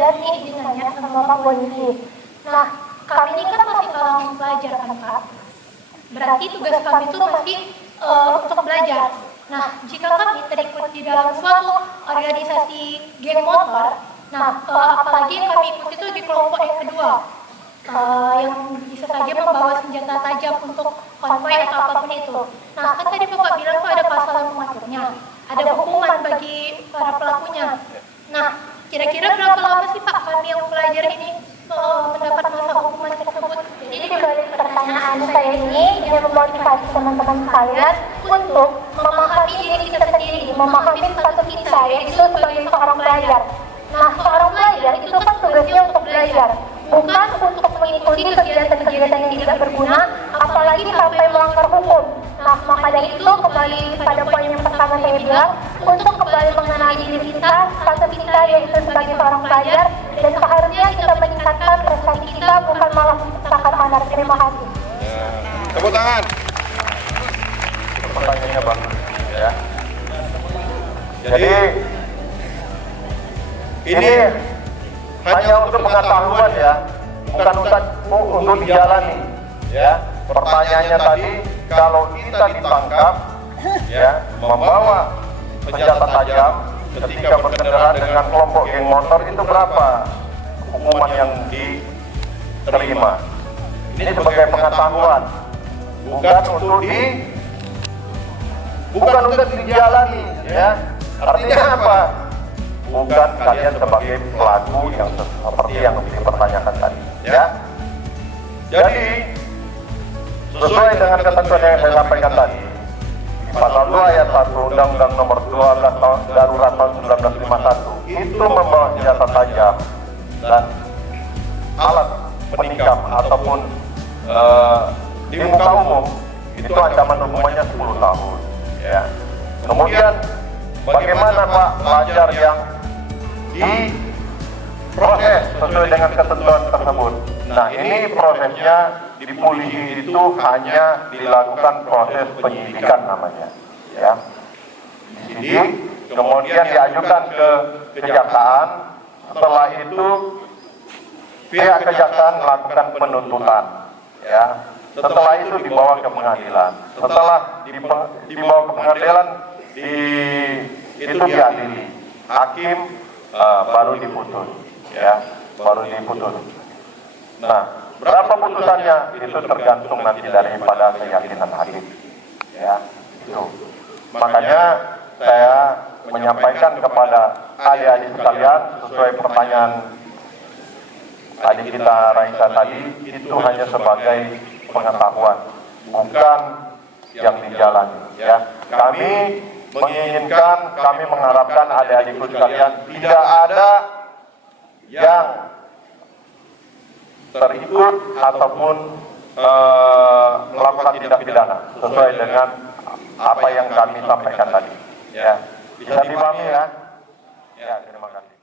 belajar nih dinanya sama Pak Polisi. Nah, kami ini kan masih kalangan pelajar kan Kak. Berarti tugas kami itu masih untuk belajar. Nah, jika kami terikut di dalam suatu organisasi geng motor, nah apalagi yang kami ikut itu di kelompok yang kedua, yang bisa saja membawa senjata tajam untuk konvoi atau apapun itu. Nah, kan tadi Bapak bilang tuh ada pasal yang mengaturnya, ada hukuman bagi para pelakunya. Nah, kira-kira berapa lama sih Pak kami yang pelajar ini mendapat masa hukuman tersebut? Jadi dari pertanyaan saya ini ingin memotivasi teman-teman sekalian untuk memahami diri kita sendiri, memahami status kita yaitu sebagai seorang pelajar. Nah, seorang pelajar itu kan tugasnya untuk belajar, bukan untuk mengikuti kegiatan-kegiatan yang tidak berguna, apalagi sampai melanggar hukum. Nah, maka dari itu kembali pada poin yang pertama saya bilang, untuk kembali mengenali diri kita, status kita yaitu sebagai seorang pelajar, dan seharusnya kita meningkatkan prestasi kita, bukan malah menciptakan honor. Terima kasih. Tepuk tangan. Pertanyaannya bagus, ya. Jadi ini hanya untuk pengetahuan ya, bukan untuk dijalani. Ya, pertanyaannya tadi, kalau kita ditangkap, ya, membawa senjata tajam ketika berkendara dengan kelompok geng motor itu berapa hukuman yang diterima? Ini sebagai pengetahuan, bukan untuk dijalani, ya. Artinya apa? Bukan kalian sebagai pelaku yang seperti yang dipertanyakan tadi, ya. Jadi sesuai dengan ketentuan yang saya sampaikan tadi, pasal 2 ayat 1 Undang-Undang Nomor 12 Darurat tahun 1951 itu membawa senjata tajam dan alat penikam ataupun di muka umum itu ancaman hukumannya 10 tahun. Ya. Kemudian bagaimana Pak pelajar yang diproses sesuai dengan ketentuan tersebut? Nah, ini prosesnya di polisi itu hanya dilakukan proses penyidikan namanya, ya. Disidik, kemudian diajukan ke kejaksaan. Setelah itu pihak kejaksaan melakukan penuntutan, ya. Setelah itu dibawa ke pengadilan. Setelah dibawa ke pengadilan, itu diadili. Hakim baru diputus, ya, baru diputus. Nah, berapa putusannya itu tergantung nanti daripada keyakinan hakim, ya. Itu. Makanya saya menyampaikan kepada adik-adik sekalian sesuai pertanyaan adik kita Raisa tadi, itu hanya sebagai pengetahuan, bukan yang dijalani, ya. Kami menginginkan, kami mengharapkan adik-adikku sekalian tidak ada yang terikut ataupun melakukan tindak pidana sesuai dengan apa yang kami sampaikan tadi, ya. Bisa dipahami, ya. Ya, terima kasih.